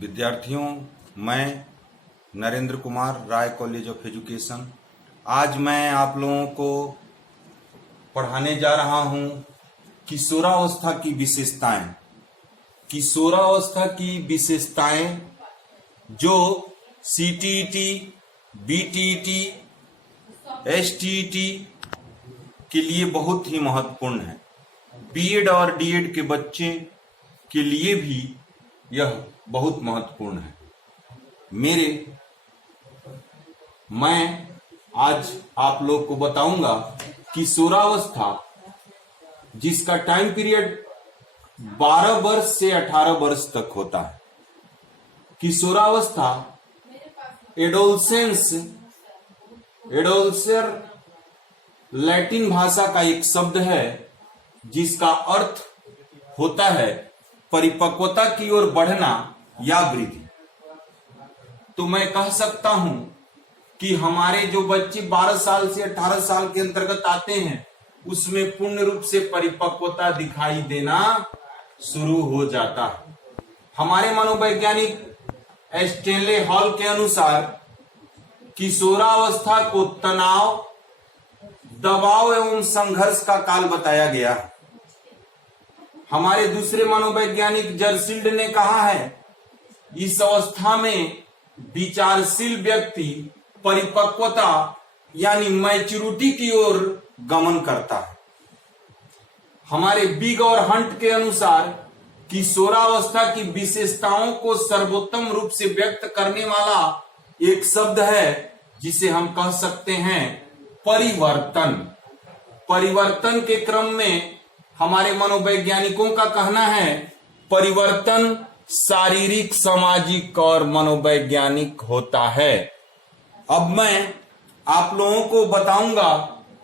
विद्यार्थियों, मैं नरेंद्र कुमार, राय college of education, आज मैं आप लोगों को पढ़ाने जा रहा हूं किशोरावस्था की विशेषताएं। किशोरावस्था की विशेषताएं जो सीटीईटी, बीटीईटी, एसटीईटी के लिए बहुत ही महत्वपूर्ण है। बीएड और डीएड के बच्चे के लिए भी यह बहुत महत्वपूर्ण है। मैं आज आप लोग को बताऊंगा किशोरावस्था, जिसका टाइम पीरियड 12 वर्ष से 18 वर्ष तक होता है। किशोरावस्था एडोलसेर लैटिन भाषा का एक शब्द है जिसका अर्थ होता है परिपक्वता की ओर बढ़ना या वृद्धि। तो मैं कह सकता हूं कि हमारे जो बच्चे 12 साल से 18 साल के अंतर्गत आते हैं उसमें पूर्ण रूप से परिपक्वता दिखाई देना शुरू हो जाता है। हमारे मनोवैज्ञानिक स्टेनले हॉल के अनुसार किशोरावस्था को तनाव, दबाव एवं संघर्ष का काल बताया गया है। हमारे दूसरे मनोवैज्ञानिक जर्सिल्ड ने कहा है इस अवस्था में विचारशील व्यक्ति परिपक्वता यानी मैच्योरिटी की ओर गमन करता है। हमारे बिग और हंट के अनुसार किशोरावस्था की विशेषताओं को सर्वोत्तम रूप से व्यक्त करने वाला एक शब्द है जिसे हम कह सकते हैं परिवर्तन। परिवर्तन के क्रम में हमारे मनोवैज्ञानिकों का कहना है परिवर्तन शारीरिक, सामाजिक और मनोवैज्ञानिक होता है। अब मैं आप लोगों को बताऊंगा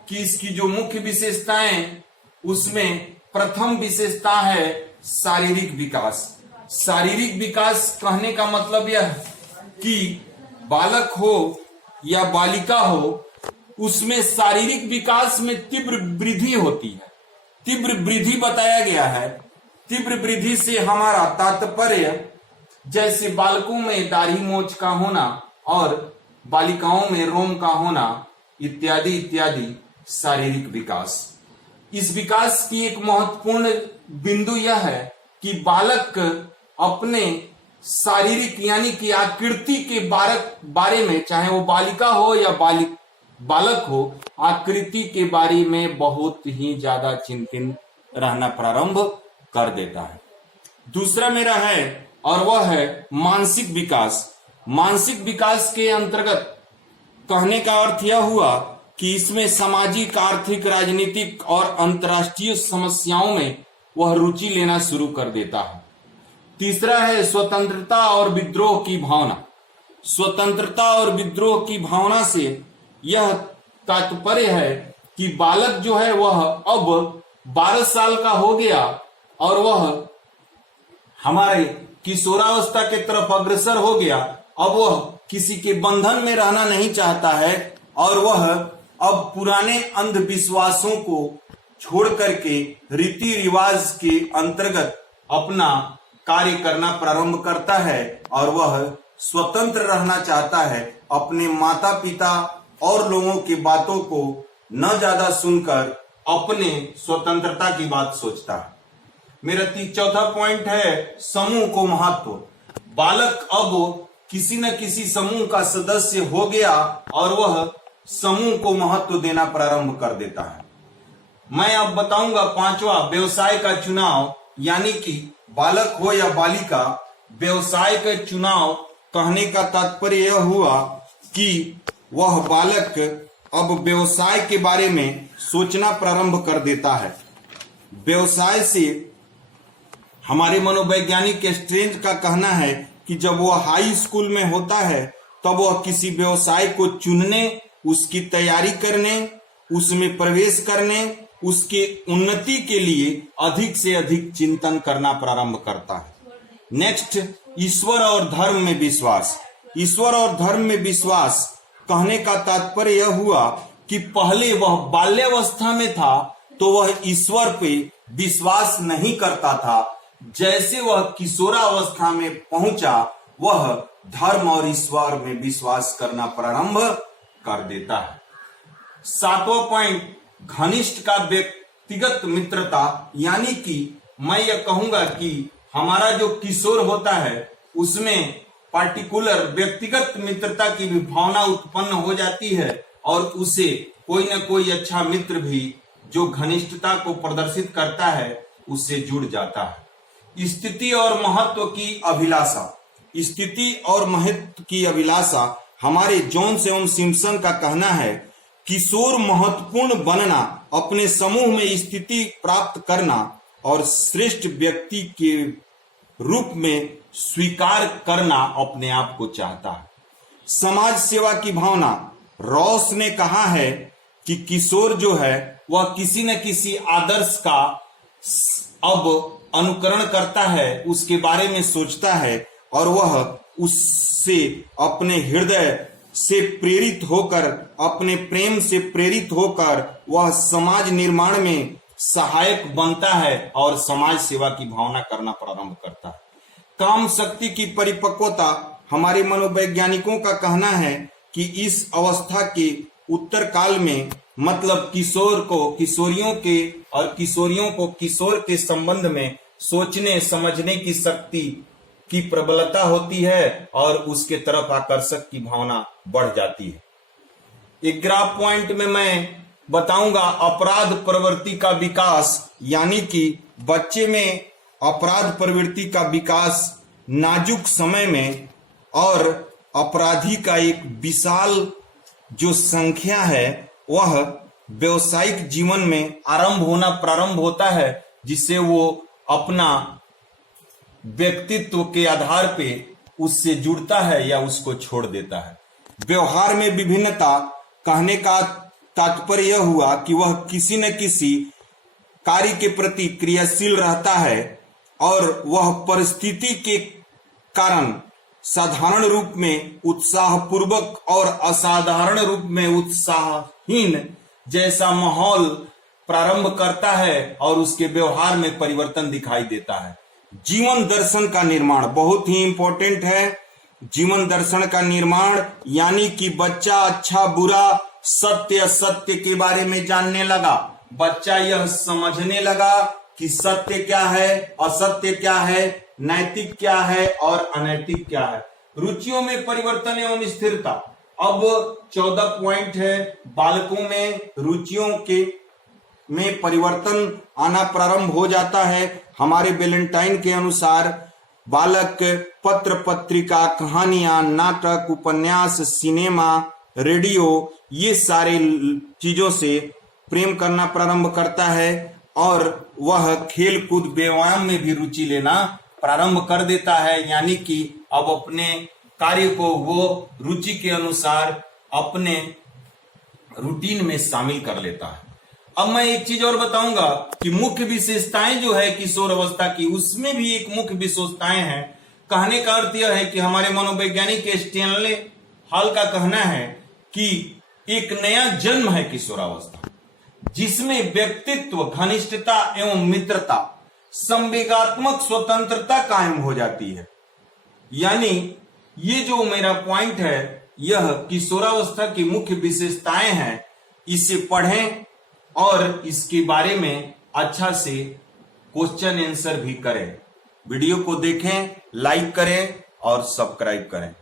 कि इसकी जो मुख्य विशेषताएं, उसमें प्रथम विशेषता है शारीरिक विकास। शारीरिक विकास कहने का मतलब यह कि बालक हो या बालिका हो, उसमें शारीरिक विकास में तीव्र वृद्धि होती है। तीव्र वृद्धि बताया गया है। तीव्र वृद्धि से हमारा तात्पर्य जैसे बालकों में दाढ़ी मूंछ का होना और बालिकाओं में रोम का होना इत्यादि इत्यादि शारीरिक विकास। इस विकास की एक महत्वपूर्ण बिंदु यह है कि बालक अपने शारीरिक यानी कि आकृति के बारे में, चाहे वो बालिका हो या बालक हो, आकृति के बारे में बहुत ही ज्यादा चिंतित रहना प्रारंभ कर देता है। दूसरा मेरा है और वह है मानसिक विकास। मानसिक विकास के अंतर्गत कहने का अर्थ यह हुआ कि इसमें सामाजिक, आर्थिक, राजनीतिक और अंतर्राष्ट्रीय समस्याओं में वह रुचि लेना शुरू कर देता है। तीसरा है स्वतंत्रता और विद्रोह की भावना। स्वतंत्रता और विद्रोह की भावना से यह तात्पर्य है कि बालक जो है वह अब 12 साल का हो गया और वह हमारे किशोरावस्था के तरफ अग्रसर हो गया। अब वह किसी के बंधन में रहना नहीं चाहता है और वह अब पुराने अंधविश्वासों को छोड़ करके रीति रिवाज के अंतर्गत अपना कार्य करना प्रारंभ करता है और वह स्वतंत्र रहना चाहता है। अपने माता पिता और लोगों की बातों को न ज्यादा सुनकर अपने स्वतंत्रता की बात सोचता है। मेरा चौथा पॉइंट है समूह को महत्व। बालक अब किसी न किसी समूह का सदस्य हो गया और वह समूह को महत्व देना प्रारंभ कर देता है। मैं अब बताऊंगा पांचवा व्यवसाय का चुनाव, यानी कि बालक हो या बालिका, व्यवसाय का चुनाव कहने का तात्पर्य यह हुआ कि वह बालक अब व्यवसाय के बारे में सोचना प्रारंभ कर देता है। व्यवसाय से हमारे मनोवैज्ञानिक स्ट्रेंज का कहना है कि जब वह हाई स्कूल में होता है तब वह किसी व्यवसाय को चुनने, उसकी तैयारी करने, उसमें प्रवेश करने, उसके उन्नति के लिए अधिक से अधिक चिंतन करना प्रारंभ करता है। नेक्स्ट, ईश्वर और धर्म में विश्वास। ईश्वर और धर्म में विश्वास कहने का तात्पर्य यह हुआ कि पहले वह बाल्यावस्था में था तो वह ईश्वर पे विश्वास नहीं करता था। जैसे वह किशोरावस्था में पहुंचा वह धर्म और ईश्वर में विश्वास करना प्रारंभ कर देता है। 7वां पॉइंट, घनिष्ठ का व्यक्तिगत मित्रता, यानी कि मैं यह कहूंगा कि हमारा जो किशोर होता है उसमें पार्टिकुलर व्यक्तिगत मित्रता की भी भावना उत्पन्न हो जाती है और उसे कोई न कोई अच्छा मित्र भी जो घनिष्ठता को प्रदर्शित करता है उससे जुड़ जाता है। स्थिति और महत्व की अभिलाषा, स्थिति और महत्व की अभिलाषा, हमारे जॉन्स एवं सिम्पसन का कहना है किशोर महत्वपूर्ण बनना, अपने समूह में स्थिति प्राप्त करना और श्रेष्ठ व्यक्ति के रूप में स्वीकार करना अपने आप को चाहता है। समाज सेवा की भावना, रॉस ने कहा है कि किशोर जो है वह किसी न किसी आदर्श का अब अनुकरण करता है, उसके बारे में सोचता है और वह उससे अपने हृदय से प्रेरित होकर, अपने प्रेम से प्रेरित होकर वह समाज निर्माण में सहायक बनता है और समाज सेवा की भावना करना प्रारंभ करता है। काम शक्ति की परिपक्वता, हमारे मनोवैज्ञानिकों का कहना है कि इस अवस्था के उत्तर काल में, मतलब किशोर को, किशोरियों के और किशोरियों को किशोर के संबंध में सोचने समझने की शक्ति की प्रबलता होती है और उसके तरफ आकर्षक की भावना बढ़ जाती है। 11 पॉइंट में मैं बताऊंगा अपराध प्रवृत्ति का विकास, यानी कि बच्चे में अपराध प्रवृत्ति का विकास नाजुक समय में और अपराधी का एक विशाल जो संख्या है वह व्यवसायिक जीवन में प्रारंभ होता है, जिससे वो अपना व्यक्तित्व के आधार पे उससे जुड़ता है या उसको छोड़ देता है। व्यवहार में विभिन्नता, कहने का तात्पर्य यह हुआ कि वह किसी न किसी कार्य के प्रति क्रियाशील रहता है और वह परिस्थिति के कारण साधारण रूप में उत्साहपूर्वक और असाधारण रूप में उत्साहहीन जैसा माहौल प्रारंभ करता है और उसके व्यवहार में परिवर्तन दिखाई देता है। जीवन दर्शन का निर्माण बहुत ही इंपॉर्टेंट है। जीवन दर्शन का निर्माण यानी कि बच्चा अच्छा बुरा सत्य असत्य के बारे में जानने लगा, बच्चा यह समझने लगा कि सत्य क्या है, असत्य क्या है, नैतिक क्या है और अनैतिक क्या है। रुचियों में परिवर्तन एवं स्थिरता, अब 14 पॉइंट है, बालकों में रुचियों के में परिवर्तन आना प्रारंभ हो जाता है। हमारे वैलेंटाइन के अनुसार बालक पत्र पत्रिका, कहानियां, नाटक, उपन्यास, सिनेमा, रेडियो, ये सारे चीजों से प्रेम करना प्रारंभ करता है और वह खेल कूद व्यायाम में भी रुचि लेना प्रारंभ कर देता है, यानी कि अब अपने कार्य को वो रुचि के अनुसार अपने रूटीन में शामिल कर लेता है। अब मैं एक चीज और बताऊंगा कि मुख्य विशेषताएं जो है किशोर अवस्था की, उसमें भी एक मुख्य विशेषताएं हैं। कहने का अर्थ यह है कि हमारे मनोवैज्ञानिक स्टैनले हॉल का कहना है कि एक नया जन्म है किशोरावस्था, जिसमें व्यक्तित्व, घनिष्ठता एवं मित्रता, संवेगात्मक स्वतंत्रता कायम हो जाती है। यानी ये जो मेरा पॉइंट है, यह किशोरावस्था की मुख्य विशेषताएं हैं। इसे पढ़ें और इसके बारे में अच्छा से क्वेश्चन आंसर भी करें। वीडियो को देखें, लाइक करें और सब्सक्राइब करें।